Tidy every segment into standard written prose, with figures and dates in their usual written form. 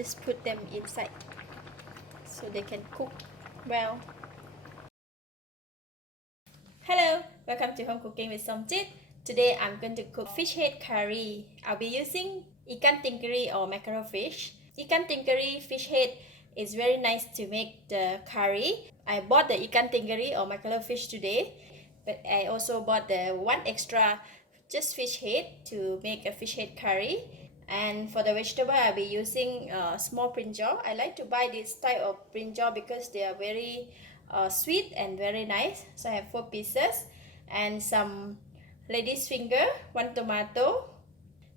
just put them inside so they can cook well. Hello, welcome to Home Cooking with Somjit. Today I'm going to cook fish head curry. I'll be using Ikan Tenggiri or mackerel fish. Ikan Tenggiri fish head is very nice to make the curry. I bought the Ikan Tenggiri or mackerel fish today, but I also bought the one extra just fish head to make a fish head curry. And for the vegetable, I'll be using small brinjal. I like to buy this type of brinjal because they are very sweet and very nice. So I have 4 pieces and some lady's finger, 1 tomato.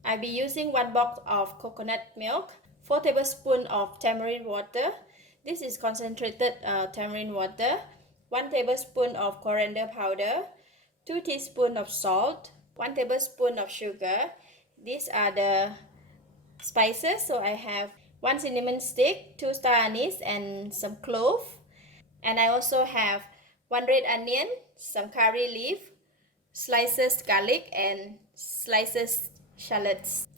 I'll be using 1 box of coconut milk, 4 tablespoons of tamarind water. This is concentrated tamarind water, 1 tablespoon of coriander powder, 2 teaspoons of salt, 1 tablespoon of sugar. These are the spices. So I have 1 cinnamon stick, 2 star anise, and some clove. And I also have 1 red onion, some curry leaf, slices garlic, and slices shallots.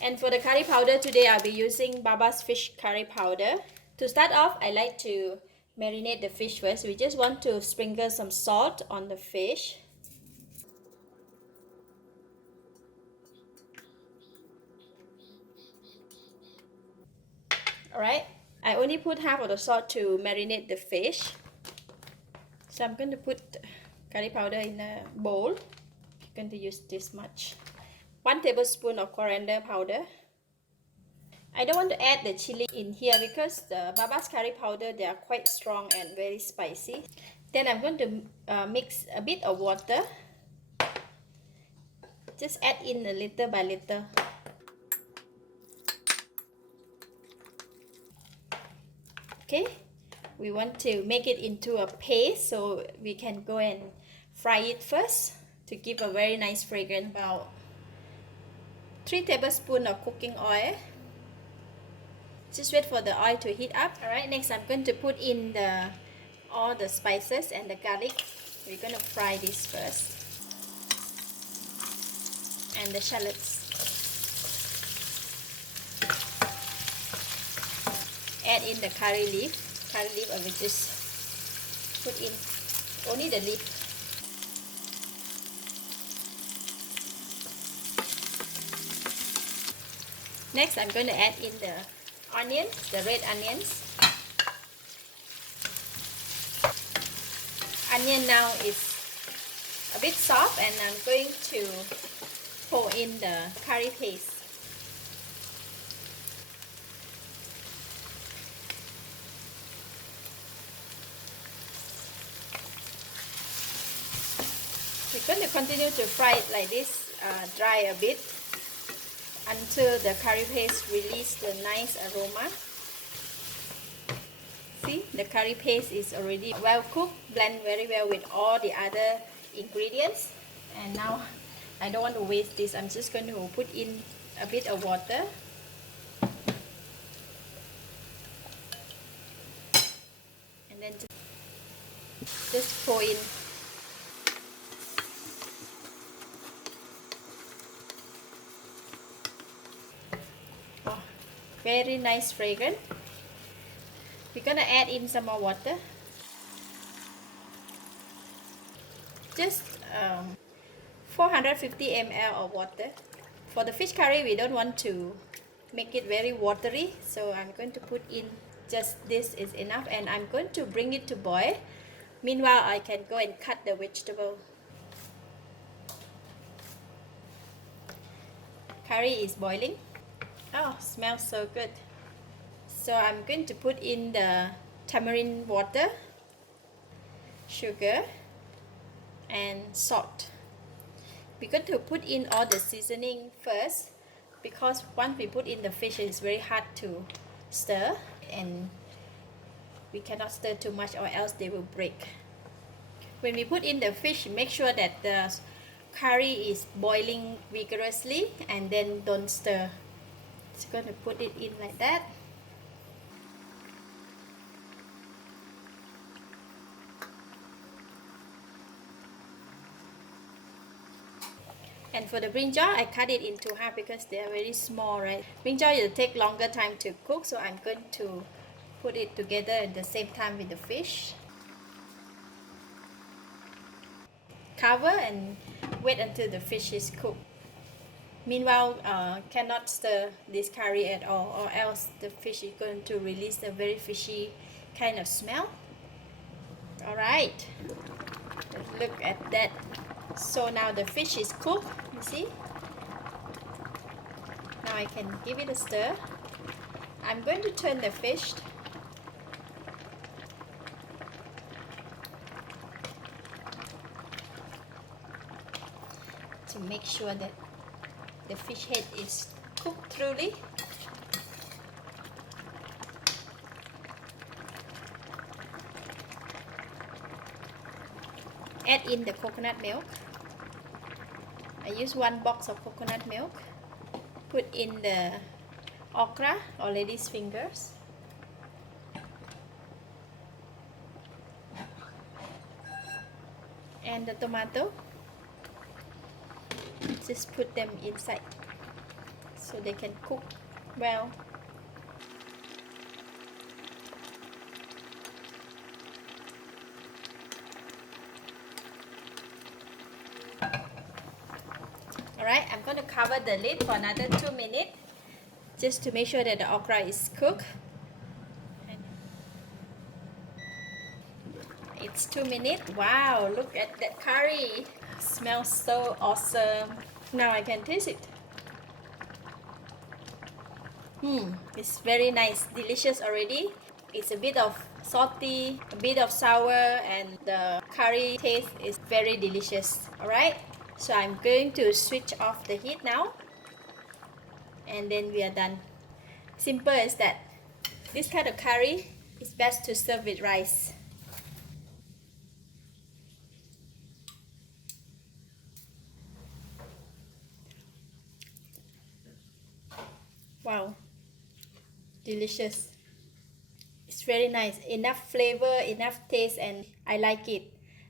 And for the curry powder today, I'll be using Baba's fish curry powder. To start off, I like to marinate the fish first. We just want to sprinkle some salt on the fish. Alright, I only put half of the salt to marinate the fish. So I'm going to put curry powder in a bowl. I'm going to use this much. 1 tablespoon of coriander powder. I don't want to add the chili in here because the Baba's curry powder, they are quite strong and very spicy. Then I'm going to mix a bit of water. Just add in a little by little. Okay, we want to make it into a paste so we can go and fry it first to give a very nice fragrance. About 3 tablespoons of cooking oil. Just wait for the oil to heat up. Alright, next I'm going to put in all the spices and the garlic. We're going to fry this first. And the shallots. Add in the curry leaf. Curry leaf I will just put in only the leaf. Next I'm going to add in the onions, the red onions. Onion now is a bit soft and I'm going to pour in the curry paste. We're going to continue to fry it like this, dry a bit until the curry paste releases the nice aroma. See, the curry paste is already well cooked, blend very well with all the other ingredients. And now I don't want to waste this. I'm just going to put in a bit of water. And then just pour in. Oh, very nice fragrance. We're gonna add in some more water. Just 450 ml of water. For the fish curry, we don't want to make it very watery, so I'm going to put in just this is enough, and I'm going to bring it to boil. Meanwhile, I can go and cut the vegetable. Curry is boiling. Oh, smells so good. So I'm going to put in the tamarind water, sugar, and salt. We're going to put in all the seasoning first because once we put in the fish, it's very hard to stir and we cannot stir too much or else they will break. When we put in the fish, make sure that the curry is boiling vigorously and then don't stir. Just going to put it in like that. And for the brinjal, I cut it into half because they are very small, right? Brinjal will take longer time to cook, so I'm going to put it together at the same time with the fish. Cover and wait until the fish is cooked. Meanwhile, cannot stir this curry at all, or else the fish is going to release a very fishy kind of smell. Alright, look at that. So now the fish is cooked, you see. Now I can give it a stir. I'm going to turn the fish. To make sure that the fish head is cooked thoroughly. Add in the coconut milk. I use 1 box of coconut milk. Put in the okra or lady's fingers. And the tomato. Just put them inside so they can cook well. Alright, I'm going to cover the lid for another 2 minutes just to make sure that the okra is cooked. It's 2 minutes. Wow, look at that curry. Smells so awesome. Now I can taste it. It's very nice, delicious already. It's a bit of salty, a bit of sour, and the curry taste is very delicious. Alright, so I'm going to switch off the heat now, and then we are done. Simple as that. This kind of curry is best to serve with rice. Wow, delicious. It's very nice, enough flavor, enough taste, and I like it.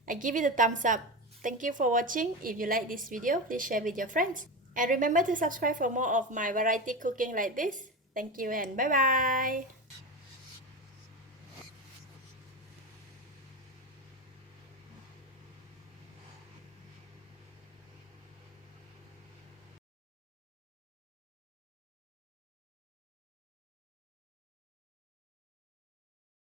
I give it a thumbs up. Thank you for watching. If you like this video, please share with your friends. And remember to subscribe for more of my variety cooking like this. Thank you and bye bye.